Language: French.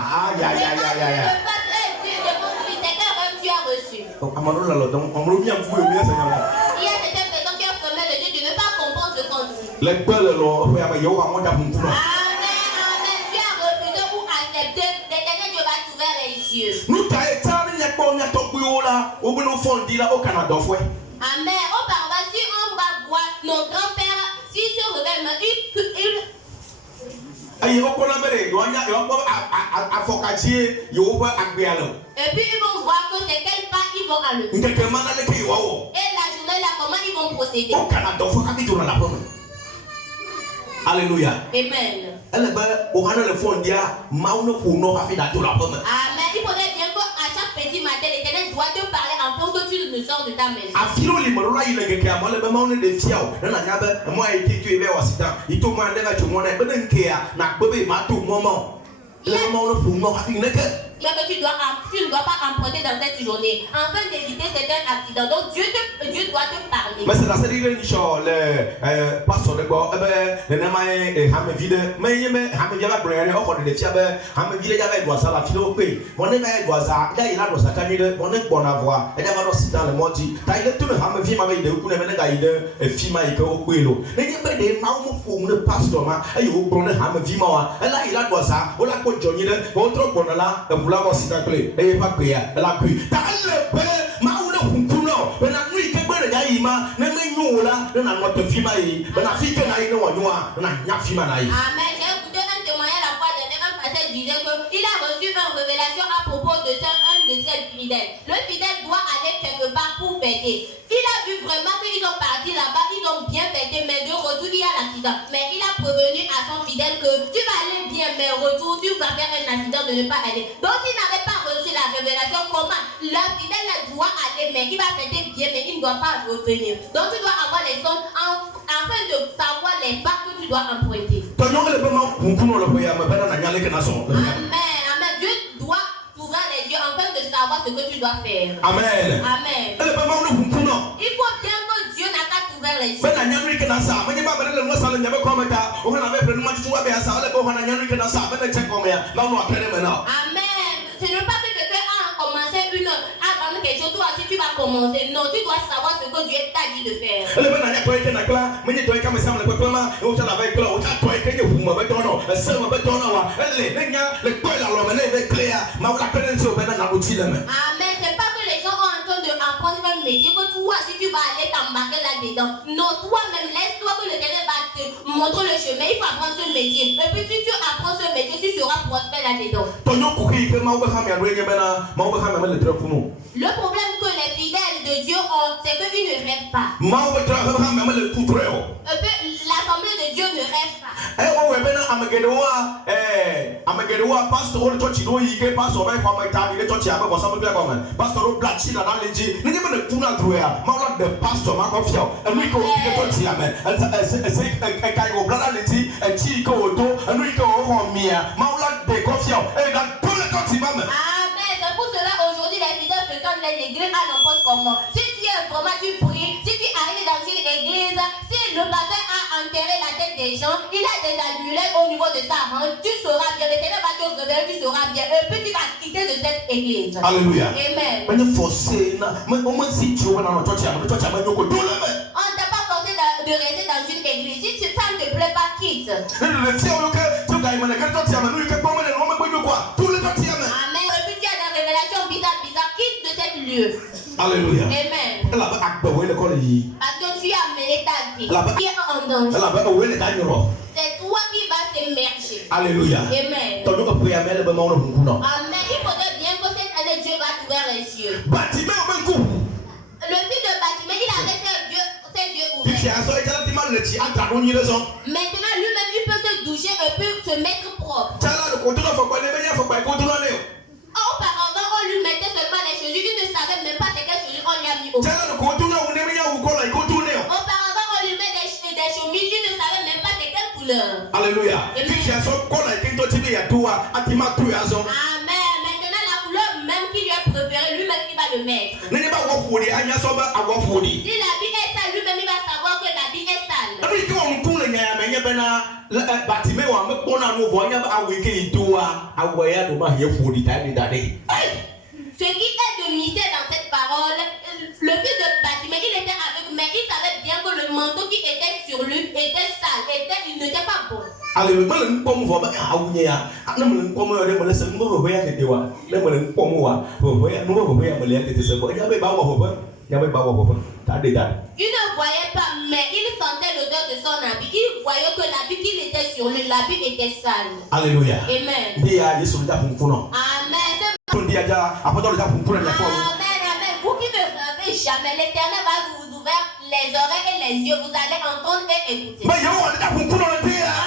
Aïe, aïe, aïe, aïe, aïe. Le pâtre est Dieu de mon fils, c'est quel rêve tu as reçu? Donc, on me bien fou, bien Seigneur. Il y a certaines personnes qui ont fermé le Dieu de ne pas comprendre ce qu'on dit. Les belles, Amen, amen. Tu as refusé ou accepté. L'éternel Dieu va t'ouvrir les yeux. nous Amen. Auparavant, si on va voir nos grands-pères, s'ils se révèlent, et puis ils vont voir que c'est quel pas ils vont enlever. Et la journée là, comment ils vont procéder. Alléluia. Amen. Amen. Il faudrait bien qu'à chaque petit matin, l'Éternel doit te parler en fait que tu ne sors de ta maison. Mais que tu ne dois pas emprunter dans cette journée afin d'éviter certains accidents. Donc Dieu doit te parler. Mais c'est la série de le pasteur de Bois, le nom est Hamevide, mais il me Hamevia Brand, or de Fiabe, Hamevia was à la philo pay. Mon name was a day là dans sa canide, mon nez bon avoir, et d'avoir aussi dans le moti. Taille tout le Hamevia made de Kunemenaïde, et Fimaïko Willow. Les des Maumo pour le pasteur, et you brought a Hamevima, and I like was a, or like what Johnny, votre bonala, the Bula was it a play, et Papia, la pluie. Taille, Mauna Hunkuno, when I read the Yaima, Nemeyola, then I'm not the Fimaï, but I think I know what you are, and I'm not Fimaï. Amen. J'ai écouté un témoignage la fois dernière, un pasteur disait qu'il a reçu une révélation à propos de un de ses fidèles. Le fidèle doit aller quelque part pour fêter. Il a vu vraiment qu'ils sont partis là-bas, ils ont bien fêté, mais de retour il y a l'accident. Mais il a prévenu à son fidèle que tu vas aller bien, mais retour tu vas faire un accident de ne pas aller. Donc s'il n'avait pas reçu la révélation, comment le fidèle doit aller, mais il va fêter bien, mais il ne doit pas revenir. Donc tu dois avoir les sommes afin de savoir les pas que tu dois emprunter. Amen, amen. Dieu doit t'ouvrir les yeux afin de savoir ce que tu dois faire. Amen. Amen. Il faut bien que Dieu n'a qu'à t'ouvrir les yeux. Amen. Ce n'est pas que quelqu'un a commencé quelque chose, toi aussi tu vas commencer. Non, tu dois savoir ce que Dieu t'a dit de faire. Amen. C'est pas que les gens ont en train d'apprendre un métier, que toi si tu vas aller t'embarquer là-dedans. Non, toi-même, laisse-toi que l'Éternel va te montrer le chemin. Il faut apprendre ce métier. Et puis si tu apprends ce métier, tu seras prospère là-dedans. Le problème que les fidèles de Dieu ont, c'est qu'ils ne rêvent pas. L'assemblée de Dieu ne rêve pas. Amen. C'est pour cela aujourd'hui les fidèles fréquentent les églises à n'importe comment. Si tu es vraiment, tu pries, si tu arrives dans une église, si le pasteur a enterré la tête des gens, il a des amulettes au niveau de sa hanche, tu sauras bien, l'Éternel va te révéler, tu sauras bien, et puis tu vas quitter de cette église. Alléluia. Amen. On ne t'a pas forcé de rester dans une église. Si ça ne te plaît pas, quitte. Amen. Et puis tu as des révélations bizarres, quitte de cet lieu. Alléluia. Amen. Parce que tu as amené ta vie. Qui est en danger. C'est toi qui vas t'émerger. Alléluia. Amen. Amen. Amen. Il faudrait bien que cette année Dieu va t'ouvrir les yeux. Le fils de Bartimée, il avait ses yeux ouverts. Maintenant, lui-même, il peut se doucher et peut se mettre propre. Auparavant, on lui mettait seulement les chaussures. Il ne savait même pas c'est quelles chaussures on lui a mis au pied. Auparavant, on lui met des chemises. Il ne savait même pas c'est quelle couleur. Alléluia. Amen. Maintenant, la couleur même qui lui est préférée, lui-même, il va le mettre. Si l'habit est sale, lui-même, il va savoir que l'habit est sale. que on coule nya me nya bena batime wa me pona no vo nya a we ke doa a we ya do ma ye fu di ta ni dade. Ce qui est de mystère dans cette parole, le fils de Bartimée, il était aveugle, mais il savait bien que le manteau qui était sur lui était sale, il n'était pas bon. Alléluia, me pom vo ba a wu nya ya. Na me pom yo de me se mo vo ya ke de wa. Na me pom wa. Vo ya no vo ya me le ke te se vo. Ya be ba wa vo. Ya be ba wa vo. Ta de ta. Il ne voyait pas, mais il sentait l'odeur de son habit. Il voyait que l'habit qu'il était sur lui, l'habit était sale. Alléluia. Amen. Dia Yesu da fun fun no. Amen. Dia ja apotole da fun fun na ko. Amen, amen. Vous qui ne savez jamais, l'Éternel va vous ouvrir les oreilles et les yeux. Vous allez entendre et écouter. Mais yo da fun fun no dia.